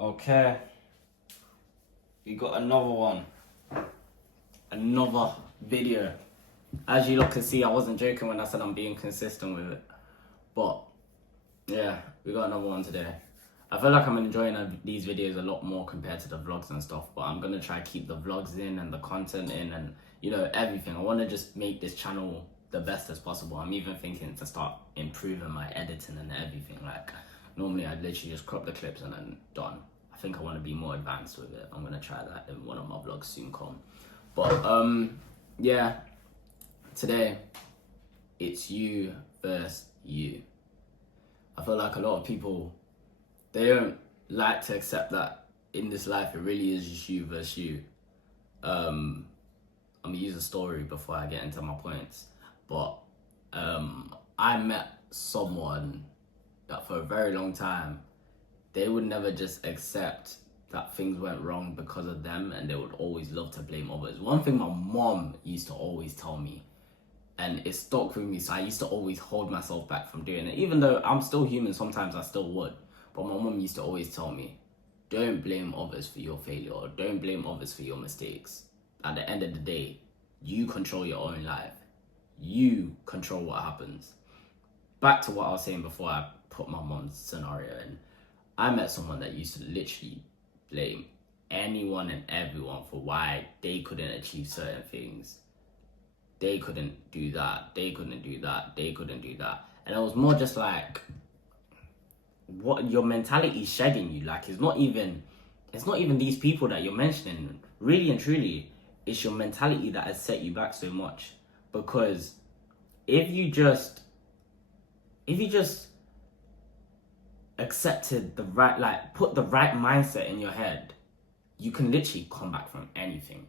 Okay, we got another one. Another video. As you lot can see, I wasn't joking when I said I'm being consistent with it. But, yeah, we got another one today. I feel like I'm enjoying these videos a lot more compared to the vlogs and stuff. But I'm going to try to keep the vlogs in and the content in and, everything. I want to just make this channel the best as possible. I'm even thinking to start improving my editing and everything. Like, normally I'd literally just crop the clips and then done. I think I want to be more advanced with it. I'm going to try that in one of my vlogs soon come. But, yeah, today it's you versus you. I feel like a lot of people, they don't like to accept that in this life it really is just you versus you. I'm gonna use a story before I get into my points. But I met someone that for a very long time, they would never just accept that things went wrong because of them, and they would always love to blame others. One thing my mom used to always tell me, and it stuck with me, so I used to always hold myself back from doing it. Even though I'm still human, sometimes I still would. But my mom used to always tell me, don't blame others for your failure, or don't blame others for your mistakes. At the end of the day, you control your own life. You control what happens. Back to what I was saying before I put my mom's scenario in. I met someone that used to literally blame anyone and everyone for why they couldn't achieve certain things. They couldn't do that. They couldn't do that. They couldn't do that. And it was more just like, what your mentality is shedding you. Like, it's not even these people that you're mentioning. Really and truly, it's your mentality that has set you back so much. Because if you just accepted the right, like, put the right mindset in your head, you can literally come back from anything.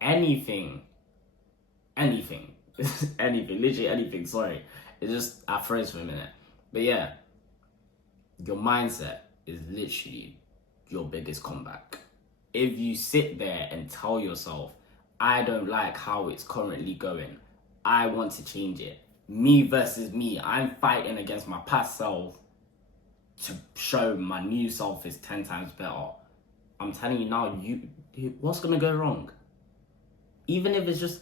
Anything. Literally anything, sorry. It just, I froze for a minute. But yeah, your mindset is literally your biggest comeback. If you sit there and tell yourself, I don't like how it's currently going, I want to change it. Me versus me, I'm fighting against my past self to show my new self is 10 times better. I'm telling you now, what's gonna go wrong? Even if it's just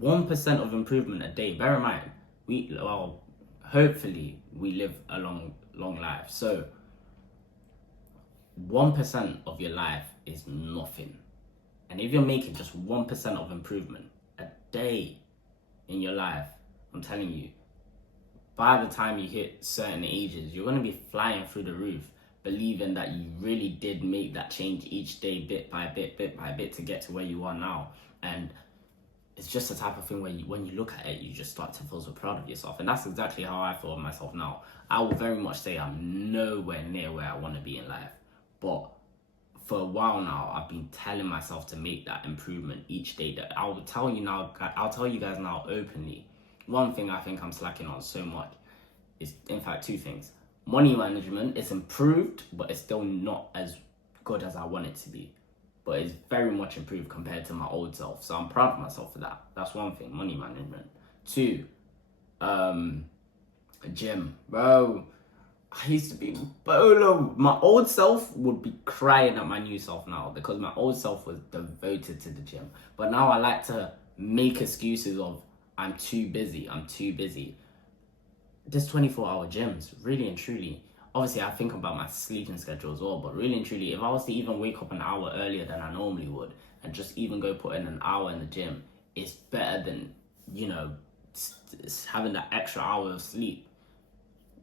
1% of improvement a day, bear in mind, hopefully we live a long life. So 1% of your life is nothing. And if you're making just 1% of improvement a day in your life, I'm telling you, by the time you hit certain ages, you're going to be flying through the roof, believing that you really did make that change each day, bit by bit to get to where you are now. And it's just the type of thing where when you look at it, you just start to feel so proud of yourself. And that's exactly how I feel of myself now. I will very much say I'm nowhere near where I want to be in life. But for a while now, I've been telling myself to make that improvement each day. That I'll tell you guys now openly. One thing I think I'm slacking on so much is, in fact, two things. Money management is improved, but it's still not as good as I want it to be. But it's very much improved compared to my old self. So I'm proud of myself for that. That's one thing, money management. Two, gym. Bro, I used to be bolo. My old self would be crying at my new self now because my old self was devoted to the gym. But now I like to make excuses of, I'm too busy. There's 24-hour gyms, really and truly. Obviously, I think about my sleeping schedule as well, but really and truly, if I was to even wake up an hour earlier than I normally would and just even go put in an hour in the gym, it's better than, having that extra hour of sleep,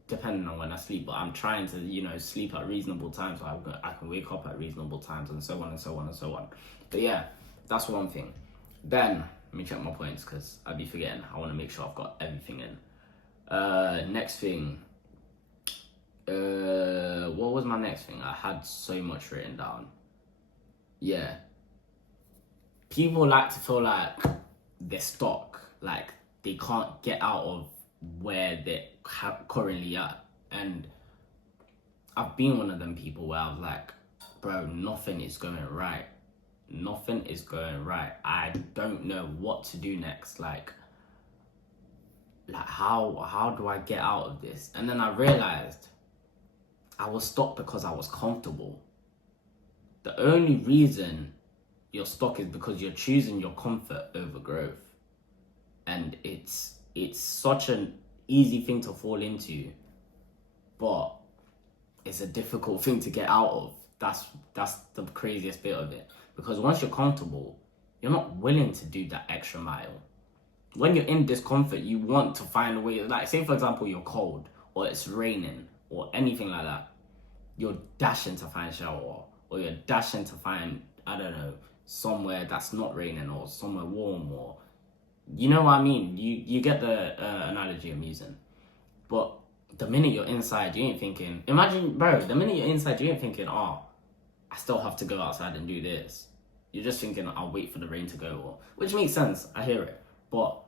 depending on when I sleep. But I'm trying to, sleep at reasonable times so I can wake up at reasonable times, and so on and so on and so on. But yeah, that's one thing. Then, let me check my points because I'd be forgetting. I want to make sure I've got everything in. Next thing. What was my next thing? I had so much written down. Yeah. People like to feel like they're stuck. Like they can't get out of where they're currently at. And I've been one of them people where I was like, bro, nothing is going right. Nothing is going right. I don't know what to do next. Like how do I get out of this? And then I realized I was stuck because I was comfortable. The only reason you're stuck is because you're choosing your comfort over growth. And it's such an easy thing to fall into, but it's a difficult thing to get out of. That's the craziest bit of it. Because once you're comfortable, you're not willing to do that extra mile. When you're in discomfort, you want to find a way. Like, say for example, you're cold or it's raining or anything like that. You're dashing to find shower, or you're dashing to find, I don't know, somewhere that's not raining or somewhere warm, or you know what I mean. You get the analogy I'm using. But the minute you're inside, you ain't thinking. Imagine, bro. The minute you're inside, you ain't thinking, oh, I still have to go outside and do this. You're just thinking, I'll wait for the rain to go, or, which makes sense. I hear it. But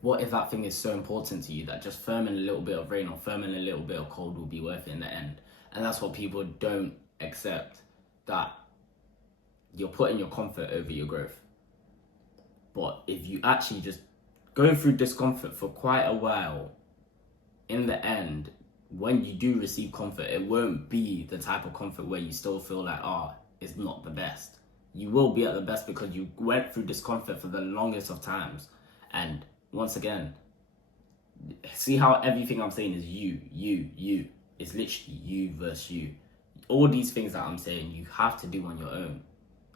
what if that thing is so important to you that just firming a little bit of rain or firming a little bit of cold will be worth it in the end? And that's what people don't accept, that you're putting your comfort over your growth. But if you actually just go through discomfort for quite a while, in the end, when you do receive comfort, it won't be the type of comfort where you still feel like, it's not the best. You will be at the best because you went through discomfort for the longest of times. And once again, see how everything I'm saying is you. It's literally you versus you. All these things that I'm saying, you have to do on your own.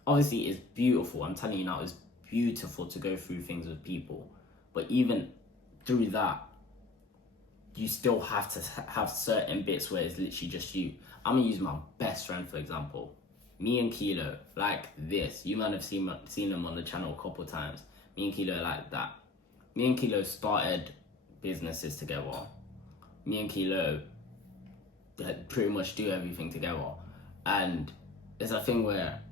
Obviously, it's beautiful. I'm telling you now, it's beautiful to go through things with people. But even through that, you still have to have certain bits where it's literally just you. I'm gonna use my best friend, for example. Me and Kilo, like this. You might have seen him on the channel a couple of times. Me and Kilo like that. Me and Kilo started businesses together. Me and Kilo pretty much do everything together. And it's a thing where,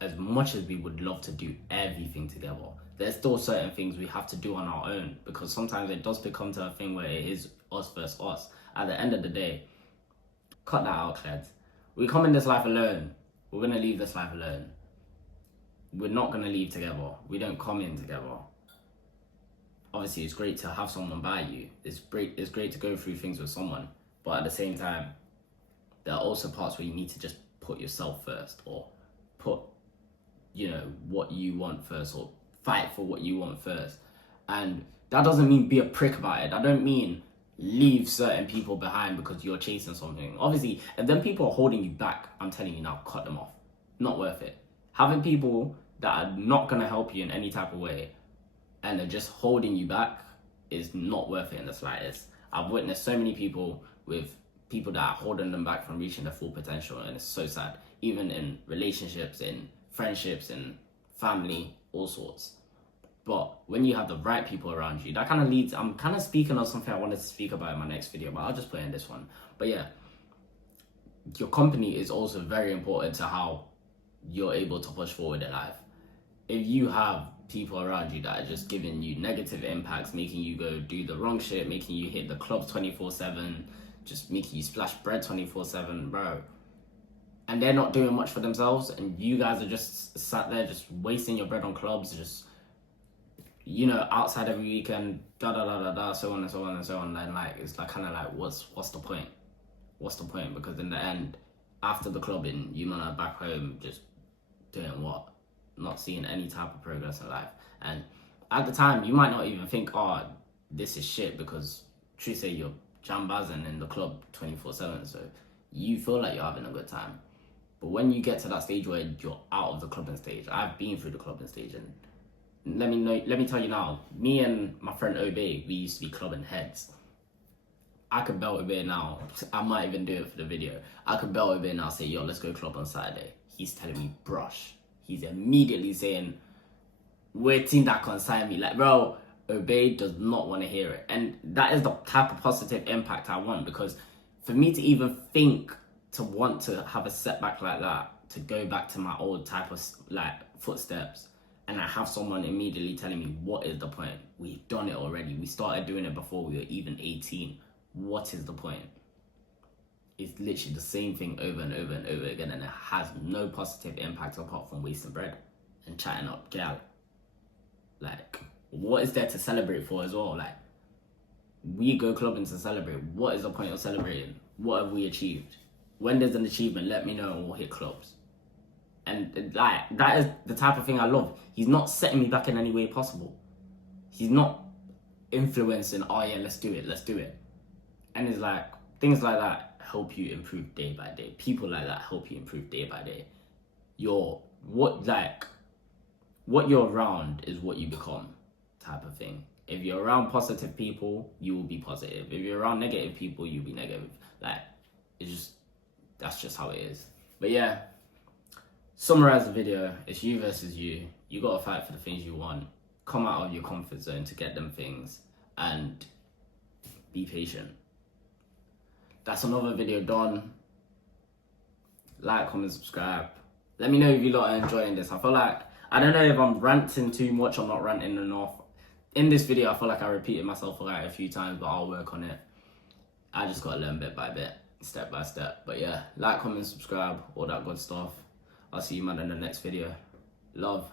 as much as we would love to do everything together, there's still certain things we have to do on our own, because sometimes it does become to a thing where it is us versus us. At the end of the day, cut that out, kids. We come in this life alone. We're going to leave this life alone. We're not going to leave together. We don't come in together. Obviously, it's great to have someone by you. It's great to go through things with someone. But at the same time, there are also parts where you need to just put yourself first, or put, what you want first, or fight for what you want first. And that doesn't mean be a prick about it. I don't mean leave certain people behind because you're chasing something. Obviously, if then people are holding you back, I'm telling you now, cut them off. Not worth it. Having people that are not going to help you in any type of way and are just holding you back is not worth it in the slightest. I've witnessed so many people with people that are holding them back from reaching their full potential, and it's so sad. Even in relationships, in friendships, in family, all sorts. But when you have the right people around you, that kind of leads, I'm kind of speaking on something I wanted to speak about in my next video, but I'll just put in this one. But yeah, your company is also very important to how you're able to push forward in life. If you have people around you that are just giving you negative impacts, making you go do the wrong shit, making you hit the clubs 24/7, just making you splash bread 24/7, bro, and they're not doing much for themselves, and you guys are just sat there just wasting your bread on clubs, just outside every weekend, so on and so on and so on, then it's like kind of like what's the point? What's the point? Because in the end, after the clubbing, you might are back home just doing what? Not seeing any type of progress in life. And at the time, you might not even think, this is shit, because truth say you're jambazzing in the club 24/7, so you feel like you're having a good time. But when you get to that stage where you're out of the clubbing stage, I've been through the clubbing stage, and let me tell you now, me and my friend Obey, we used to be clubbing heads. I could belt Obey now. I might even do it for the video. I could belt Obey now, say, yo, let's go club on Saturday. He's telling me brush. He's immediately saying, waiting that consign me. Like, bro, Obey does not want to hear it. And that is the type of positive impact I want, because for me to even think to want to have a setback like that, to go back to my old type of footsteps, and I have someone immediately telling me, what is the point? We've done it already. We started doing it before we were even 18. What is the point? It's literally the same thing over and over and over again, and it has no positive impact apart from wasting bread and chatting up gal. Like, what is there to celebrate for as well? Like, we go clubbing to celebrate. What is the point of celebrating? What have we achieved? When there's an achievement, let me know and we'll hit clubs. And like, that is the type of thing I love. He's not setting me back in any way possible. He's not influencing, oh yeah, let's do it. And it's like, things like that help you improve day by day. People like that help you improve day by day. What you're around is what you become, type of thing. If you're around positive people, you will be positive. If you're around negative people, you'll be negative. Like, that's just how it is. But yeah, summarize the video. It's you versus you. You gotta fight for the things you want. Come out of your comfort zone to get them things, and be patient. That's another video done. Like, comment, subscribe. Let me know if you lot are enjoying this. I feel like, I don't know if I'm ranting too much or not ranting enough. In this video, I feel like I repeated myself like a few times, but I'll work on it. I just gotta learn bit by bit, step by step. But yeah, like, comment, subscribe, all that good stuff. I'll see you man in the next video. Love.